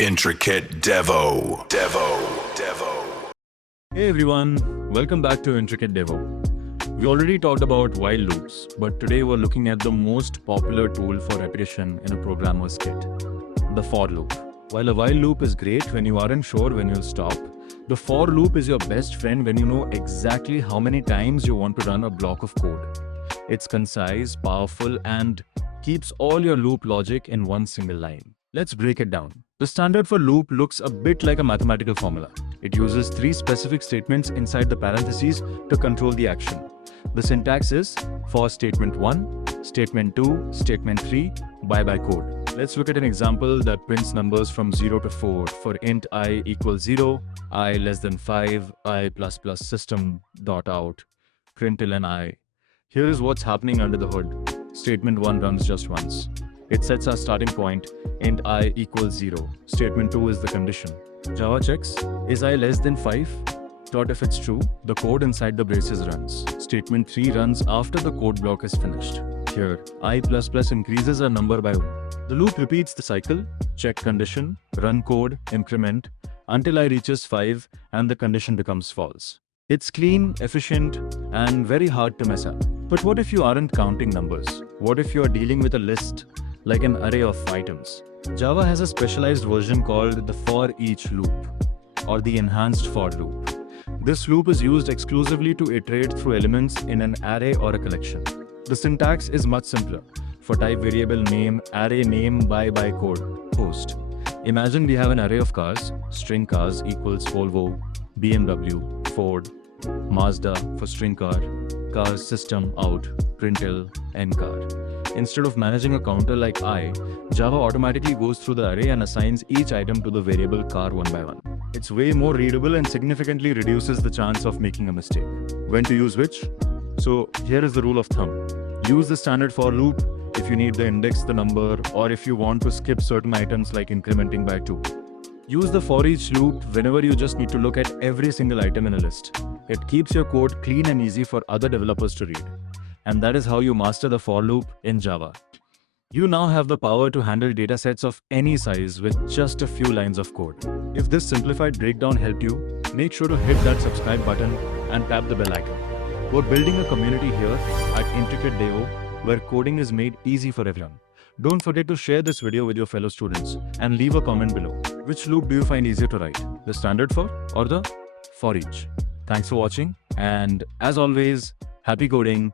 Intricate Devo. Hey everyone, welcome back to Intricate Devo. We already talked about while loops, but today we're looking at the most popular tool for repetition in a programmer's kit, the for loop. While a while loop is great when you aren't sure when you'll stop, the for loop is your best friend when you know exactly how many times you want to run a block of code. It's concise, powerful, and keeps all your loop logic in one single line. Let's break it down. The standard for loop looks a bit like a mathematical formula. It uses three specific statements inside the parentheses to control the action. The syntax is for statement 1, statement 2, statement 3, bye-bye code. Let's look at an example that prints numbers from 0 to 4 for int I equals 0, I less than 5, I plus plus system dot out, println I. Here is what's happening under the hood. Statement 1 runs just once. It sets our starting point, int I equals 0. Statement 2 is the condition. Java checks, is I less than 5? If it's true, the code inside the braces runs. Statement 3 runs after the code block is finished. Here, I++ increases a number by 1. The loop repeats the cycle, check condition, run code, increment, until I reaches 5 and the condition becomes false. It's clean, efficient, and very hard to mess up. But what if you aren't counting numbers? What if you are dealing with a list, like an array of items? Java has a specialized version called the for each loop, or the enhanced for loop. This loop is used exclusively to iterate through elements in an array or a collection. The syntax is much simpler. For type variable name, array name bye-bye code, post. Imagine we have an array of cars, string cars equals Volvo, BMW, Ford, Mazda for string car, cars system out, println car. Instead of managing a counter like I, Java automatically goes through the array and assigns each item to the variable car one by one. It's way more readable and significantly reduces the chance of making a mistake. When to use which? So here is the rule of thumb. Use the standard for loop if you need the index, the number, or if you want to skip certain items like incrementing by 2. Use the for each loop whenever you just need to look at every single item in a list. It keeps your code clean and easy for other developers to read. And that is how you master the for loop in Java. You now have the power to handle datasets of any size with just a few lines of code. If this simplified breakdown helped you, make sure to hit that subscribe button and tap the bell icon. We're building a community here at Intricate Devo where coding is made easy for everyone. Don't forget to share this video with your fellow students and leave a comment below. Which loop do you find easier to write? The standard for or the for each? Thanks for watching, and as always, happy coding.